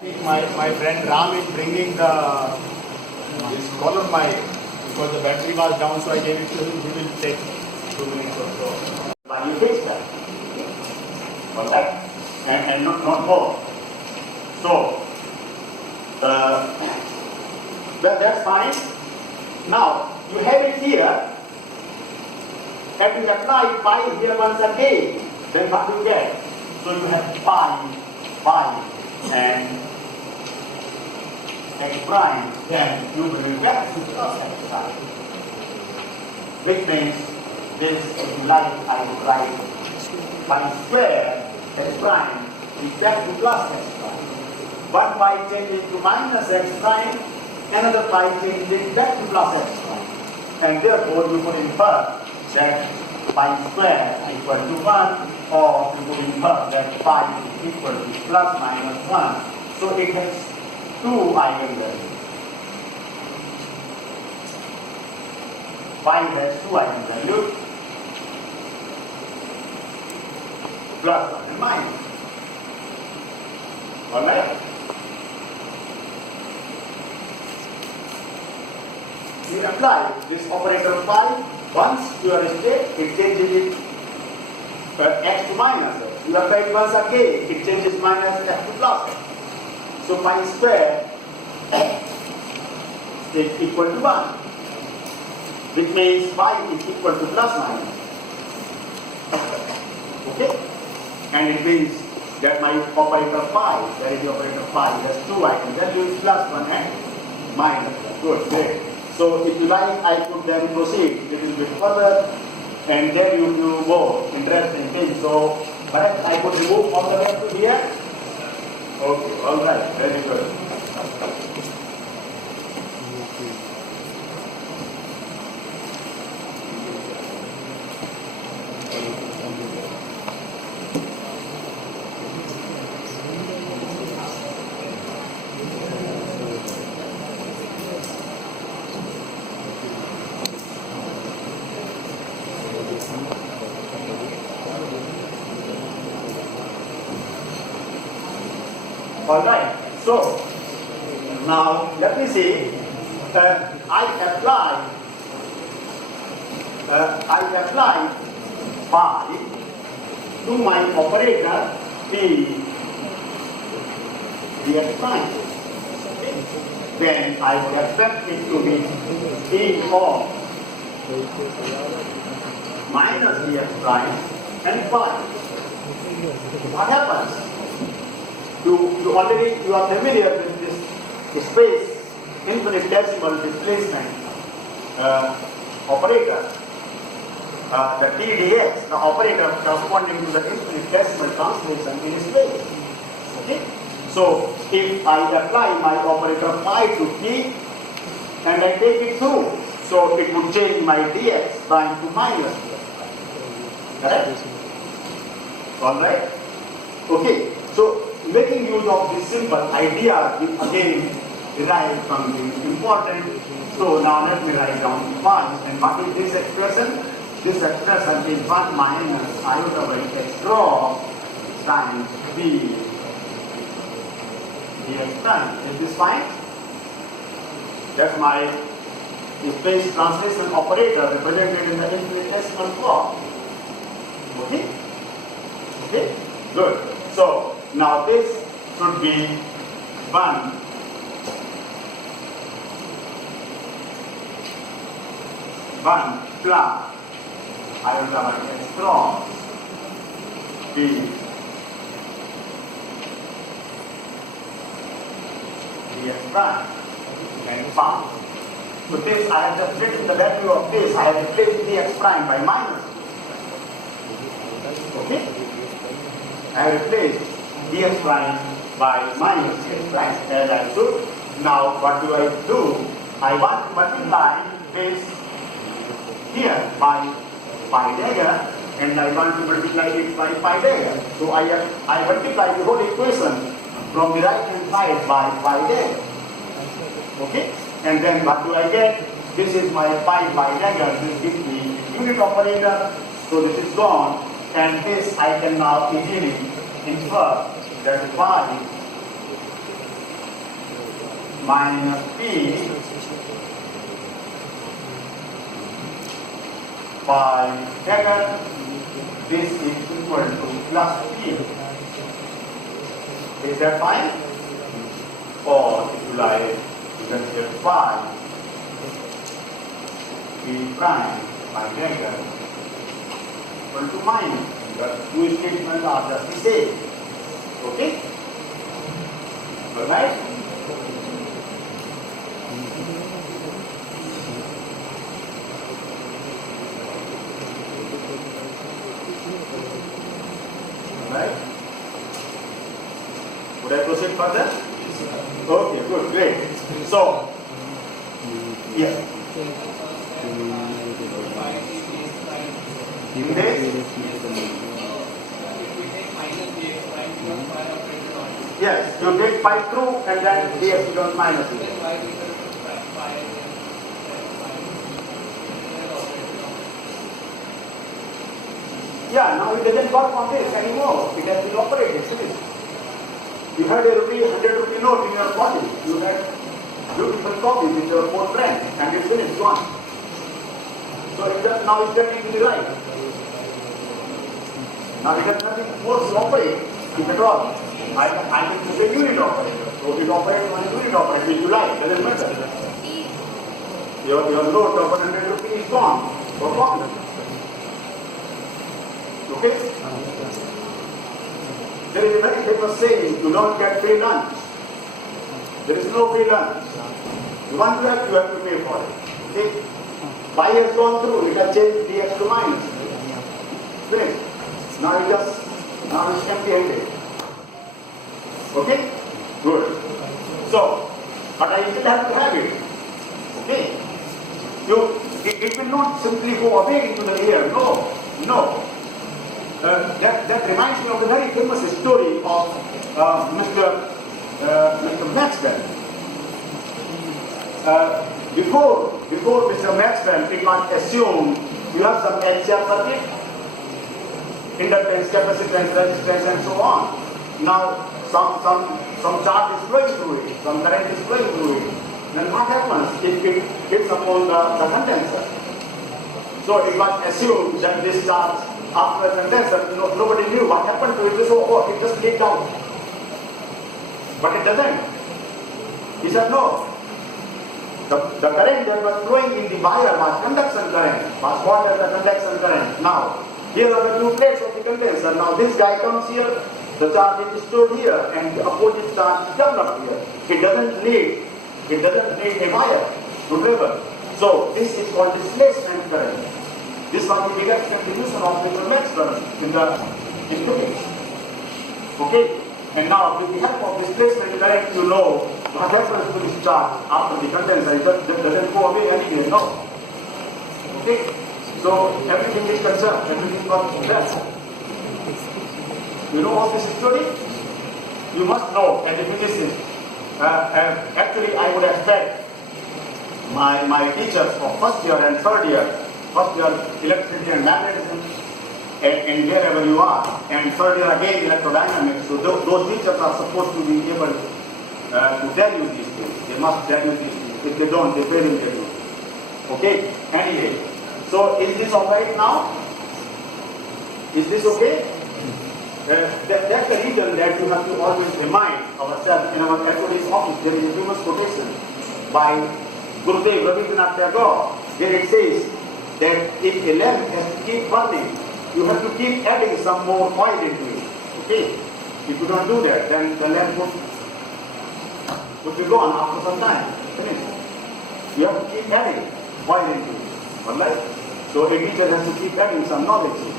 My friend Ram is bringing this column because the battery was down, so I gave it to him. He will take 2 minutes or so. But you fix that. Alright? And not more. So, that's fine. Now, you have it here. And you apply pi here once again. Then what do you get? So you have pi, and x prime, then you will get to plus x prime. Which means this, if you like, I will write pi square x prime is back to plus x prime. One pi changes to minus x prime, another pi changes back to plus x prime. And therefore you could infer that pi square equal to 1, or you could infer that pi is equal to plus minus 1. So it has 2 eigenvalues. Pi has 2 eigenvalues, plus 1 and minus. Alright? We apply this operator pi. Once you are state, it changes it x to minus x. You apply it once again, it changes minus x to plus x. So pi square is equal to 1, which means pi is equal to plus minus. Okay? And it means that my operator pi, that is the operator pi, has 2 eigenvalues, plus 1 and minus 1. Good, great. So if you like, I could then proceed a little bit further and tell you few more interesting things. So perhaps I could remove all the way to here. Okay, all right, very good. Alright, so now let me see. I apply pi to my operator p dx prime. Then I would expect it to be e of minus dx prime and pi. What happens? You are familiar with this space infinitesimal displacement operator, the TDX, the operator corresponding to the infinitesimal translation in space. Okay? So if I apply my operator pi to t and I take it through, so it would change my dx prime to minus dx prime. Correct? Alright? Okay. So making use of this simple idea, we again derive something important. So now let me write down first. And what is this expression? This expression is 1 minus iota by x cross times b dx prime. Is this fine? That's my space translation operator represented in the infinitesimal form. Okay? Okay? Good. So now this should be 1 plus iota by x cross b dx prime and found. So this I have just written the value of this. I have replaced dx prime by minus. Okay? I have replaced dx prime by minus dx prime as I should. Now what do? I want to multiply this here by pi dagger, and I want to multiply it by pi dagger. So I multiply the whole equation from the right hand side by pi dagger. Okay? And then what do I get? This is my pi dagger. This gives me unit operator. So this is gone, and this I can now easily infer that pi minus p by dagger. This is equal to plus p. Is that fine? Or if you like, you can say phi p prime by dagger equal to minus. The two statements are just the same. Okay? Alright? Alright? Would I proceed further? Okay, good, great. So, yes. In this, yes, you take phi true and then dx becomes minus it. Yeah, now it doesn't work on this anymore. It has been operated. You had a 100 rupee note in your body. You had beautiful copies with your own friend and you finished one. So it does, now it's getting to the right. Now it has nothing more to operate, if at all. I think it's a unit operator. So it operates on a unit operator, which you like, doesn't matter. Your note of 100 rupees is gone for copy. Okay? There is a very famous saying, you don't get free lunch. There is no free lunch. You want to have to pay for it. Okay? Pi has gone through, it has changed dx to minus. Finished. Now it's empty-handed. Okay? Good. So, but I still have to have it. Okay? It will not simply go away into the air. No. That reminds me of a very famous story of Mr. Maxwell. Before Mr. Maxwell, it was assumed you have some LCR circuit, inductance, capacitance, resistance, and so on. Now, some charge is flowing through it, some current is flowing through it. Then what happens if it hits upon the condenser? So it was assumed that this charge after the condenser, nobody knew what happened to it. So it just leaked out. But it doesn't. He said no. The current that was flowing in the wire was conduction current, was called as the conduction current. Now, here are the two plates of the condenser. Now this guy comes here, the charge is stored here, and the opposite charge is developed here. It doesn't need a wire to travel. So this is called displacement current. This was the direct contribution of Mr. Maxwell in physics. Okay? And now with the help of displacement current, you know what happens to this charge after the condenser. It doesn't go away anyway, no. Okay? So everything is conserved, everything got left. You know all this story? You must know as a physicist. Actually, I would expect my teachers for first year and third year electricity and magnetism, and wherever you are, and third year again electrodynamics. So those teachers are supposed to be able to tell you these things. They must tell you these things. If they don't, they fail in their duty. Okay? Anyway, so is this alright now? Is this okay? That's the reason that you have to always remind ourselves. In our Catholic office, there is a famous quotation by Gurudev Rabindranath Tagore, where it says that if a lamp has to keep burning, you have to keep adding some more oil into it. Okay? If you don't do that, then the lamp would be gone after some time. You have to keep adding oil into it. Alright? So a teacher has to keep adding some knowledge to it.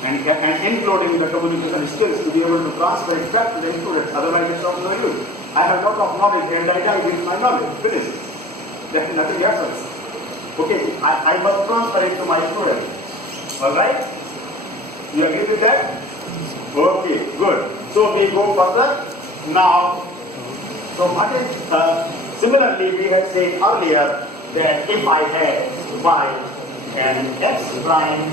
And including the communication skills to be able to transfer it back to the students, otherwise it's of no use. I have a lot of knowledge and I die with my knowledge. Finish. There is nothing else. Okay, I must transfer it to my students. Alright? You agree with that? Okay, good. So we go further. Now, so what is, similarly we had said earlier that if I had phi and x prime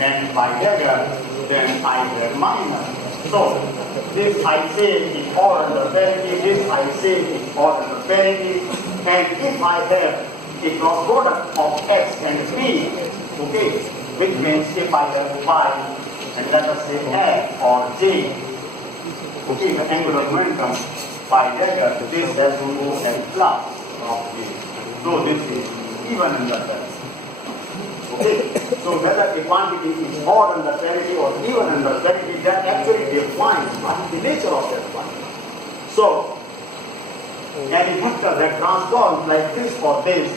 and by dagger, then I have minus. So this I say is odd under parity, this I say is odd under parity, and if I have a cross product of x and p, okay, which means if I have phi and let us say f or j, okay, the angular momentum phi dagger, this has to go as plus of j. So this is even under parity. Okay, so whether a quantity is odd under parity or even under parity, that actually defines what is the nature of that quantity. So, any vector that transforms like this or this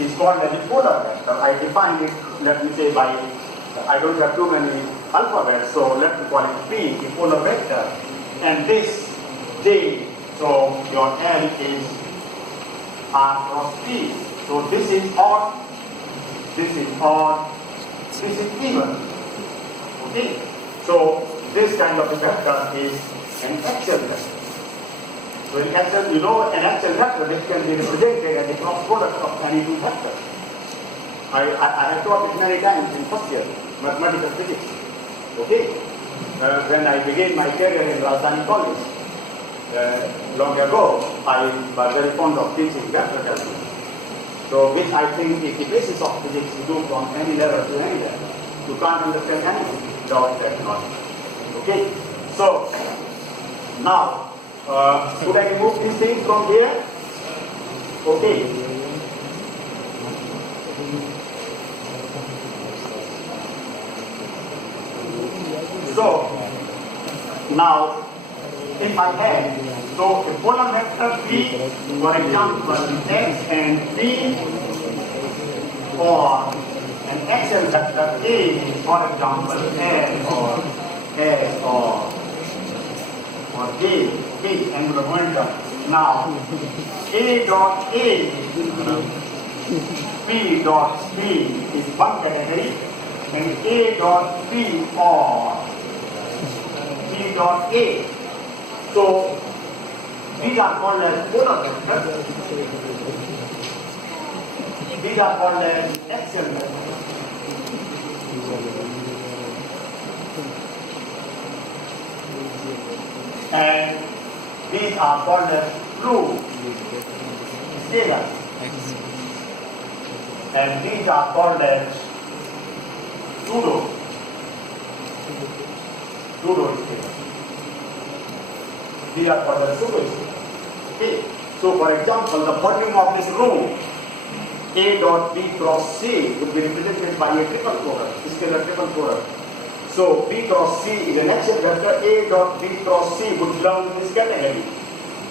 is called as a polar vector. I define it, let me say by, I don't have too many alphabets, so let me call it P, a polar vector. And this J, so your L is R cross P. So this is odd, this is odd, this is even. Okay? So this kind of a vector is an axial vector. So in axial, you know an axial vector which can be represented as a cross product of any two vectors. I have taught it many times in first year, mathematical physics. Okay? When I began my career in Rajdhani College, long ago, I was very fond of teaching vector calculus. So which I think is the basis of physics to do from any level to any level. You can't understand anything without that knowledge. Okay? So, now, should I remove these things from here? Okay. So, now, if I had, so a polar vector P, for example, x and P, or an axial vector A, for example, L or S or J, P, angular momentum. Now, A dot A, P dot P is one category, and A dot P or P dot A. So, these are called as polar vectors. These are called as axial vectors. And these are called as fluid scalars. And these are called as pseudo scalars. These are called as pseudo scalars. Okay. So, for example, the volume of this room, A dot B cross C, would be represented by a triple product, scalar triple product. So, B cross C is an axial vector, A dot B cross C would belong to this category.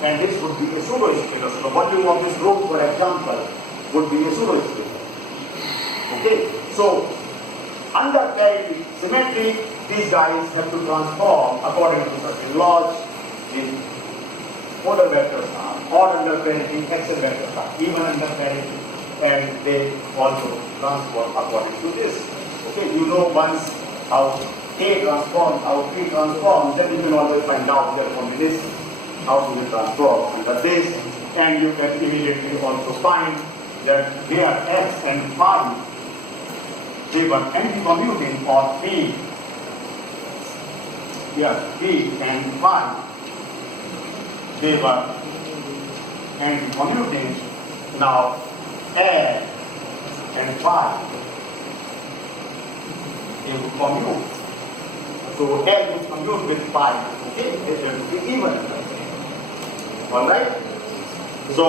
And this would be a pseudo scalar. So, the volume of this room, for example, would be a pseudo scalar. Okay. So, under parity symmetry, these guys have to transform according to certain laws. The polar vectors are odd under parity, axial vectors are even under parity, and they also transform according to this. Okay, you know once how A transforms, how P transforms, then you can always find out their combination, how do they transform under this, and you can immediately also find that they are X and phi, they were anti-commuting or P, yes, P and phi. They were anti-commuting. Now, L and phi, they would commute. So, L would commute with phi. Okay, it will be even. Alright? So,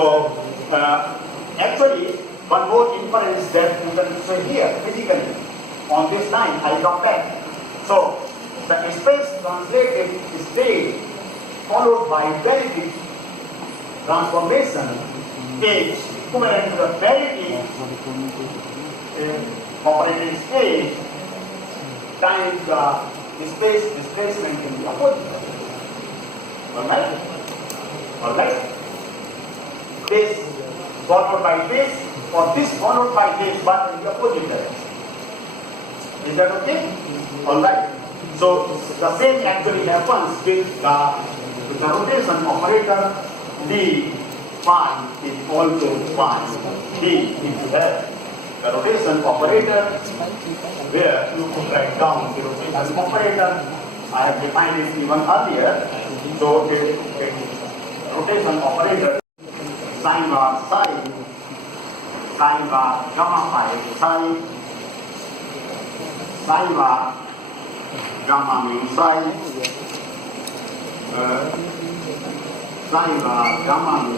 actually, one more inference that you can say here, physically, on this line, I got that. So, the space translated state followed by parity transformation is equivalent to the parity operating state times the space displacement in the opposite direction. Alright? Alright? This followed by this, or this followed by this, but in the opposite direction. Is that okay? Alright. So the same actually happens with the rotation operator. D phi is also phi. D if you have the rotation operator where you could write down the rotation operator I have defined it even earlier. So it rotation operator sine bar psi, sine bar gamma phi psi, sine bar gamma mu psi, sine bar gamma mu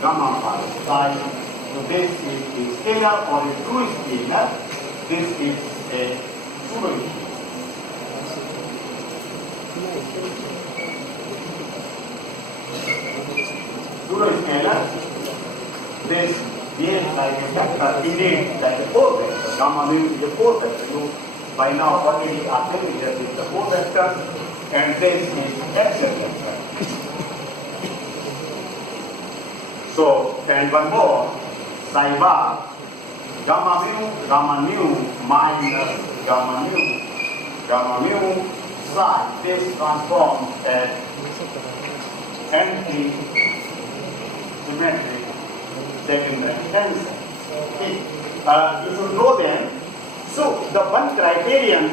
gamma phi psi. So this is a scalar or a true scalar. This is a pseudo scalar. Pseudo scalar. This behaves like a vector, indeed like a 4 vector. Gamma mu is a 4 vector. You by now already are familiar with the 4 vector, and this is axial vector. So, and one more, psi bar, gamma mu minus gamma mu psi. This transforms as anti-symmetric second extension. Okay. You should know them. So, the one criterion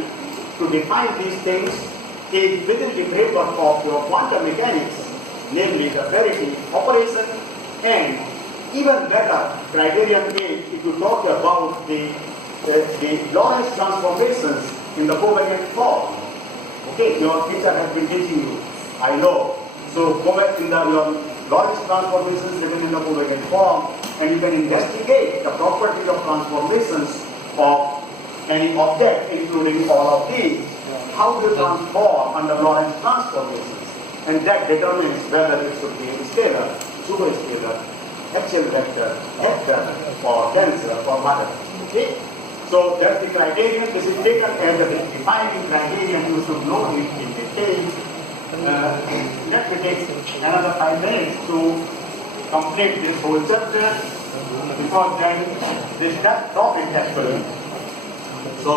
to define these things is within the framework of your quantum mechanics, namely the parity operation, and even better criterion is if you talk about the Lorentz transformations in the covariant form. Okay, your teacher has been teaching you, I know. So go back in your Lorentz transformations written in the covariant form, and you can investigate the properties of transformations of any object, including all of these, how they transform under Lorentz transformations, and that determines whether it should be a scalar, superscalar, axial vector, or tensor, or whatever. Okay? So that's the criterion. This is taken as a defining criterion. You should know it in detail. Let me take another 5 minutes to complete this whole chapter, because then this topic actually. So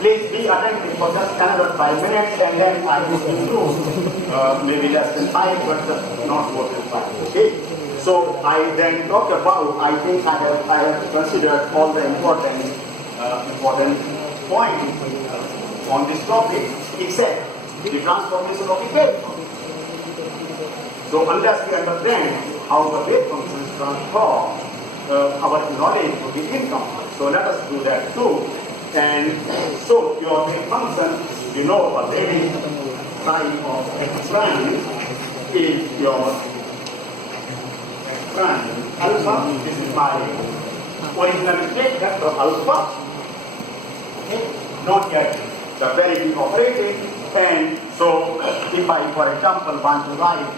please be attentive for just another 5 minutes, and then I will conclude. Maybe less than 5, but not more than 5. Okay. So I then talked about. I think I have considered all the important points on this topic, except the transformation of the wave function. So unless we understand how the wave functions transform, our knowledge will be incomplete. So let us do that too. And so your wave function, you know already, psi of x prime is your x prime alpha. This is my original state vector alpha. Okay, not yet the parity operating. And so if I, for example, want to write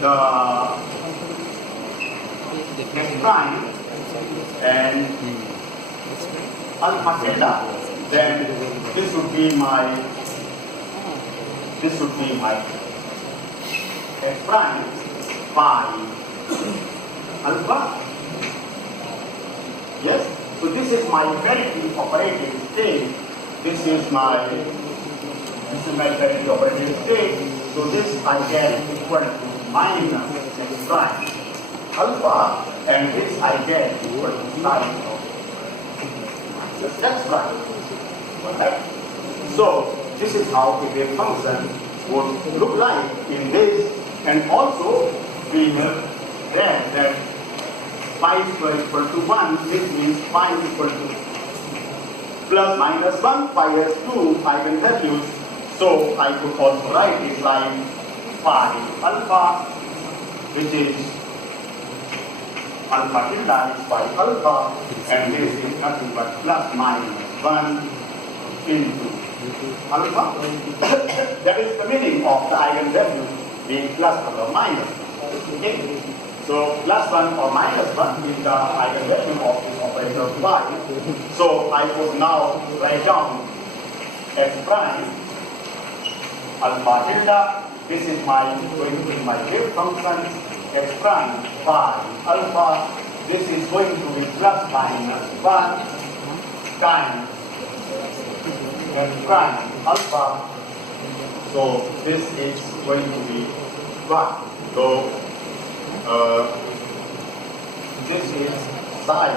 the x prime and alpha theta, then this would be my x prime phi alpha. Yes, so this is my parity operating state. This is my parity operating state. So this I get equal to minus x prime alpha, and this I get equal to sine of that's right. Okay. So this is how a wave function would look like in this, and also we have read that phi square equal to 1. This means phi equal to plus minus 1. Phi has 2 eigenvalues, so I could also write it like phi alpha, which is alpha tilde is phi alpha, and this is nothing but plus minus 1 into alpha. That is the meaning of the eigenvalue being plus or minus. Okay? So plus 1 or minus 1 is the eigenvalue of this operator phi. So I could now write down x prime alpha tilde. This is going to be my wave function. X prime phi alpha. This is going to be plus minus 1 times x prime alpha. So this is going to be 1. So this is psi,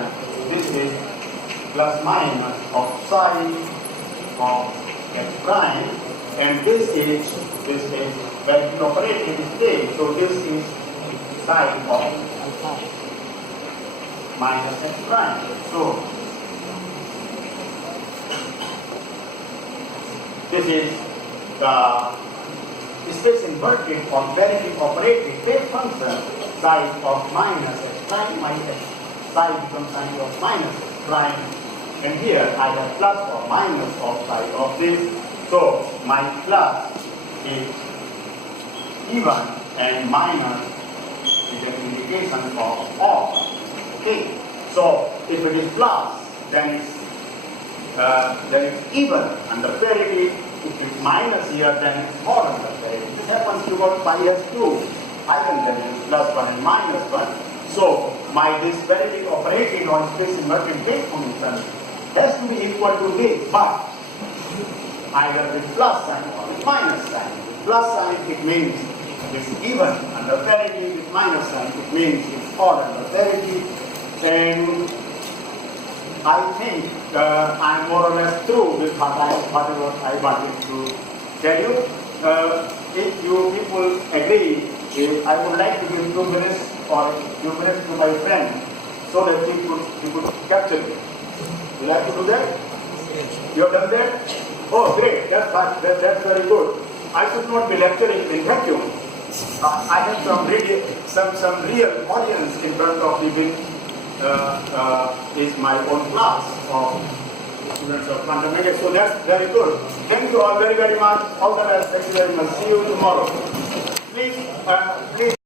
this is plus minus of psi of x prime, and this is when we operate in state, so this is psi of minus x prime. So this is the space inverted or parity operated wave function psi of minus x prime minus psi becomes psi of minus x prime, and here I have plus or minus of psi of this. So my plus is even and minus is an indication of off. Okay, so if it is plus, then it's even under parity. If it's minus here, then it's odd under parity. This happens to what pi has two eigenvalues, plus 1 and minus 1. So my this parity operating on space inverted wave function has to be equal to this, but either with plus sign or with minus sign. With plus sign, it means it's even under parity. With minus sign, it means it's odd under parity. And I think I'm more or less through with whatever I wanted to tell you. If you people agree, I would like to give 2 minutes or a few minutes to my friend so that he could capture it. You like to do that? You have done that? Oh, great. That's very good. I should not be lecturing in vacuum. I have some real audience in front of me. Is my own class of students of quantum mechanics. So that's very good. Thank you all very, very much. All the best. Thank you very much. See you tomorrow. Please.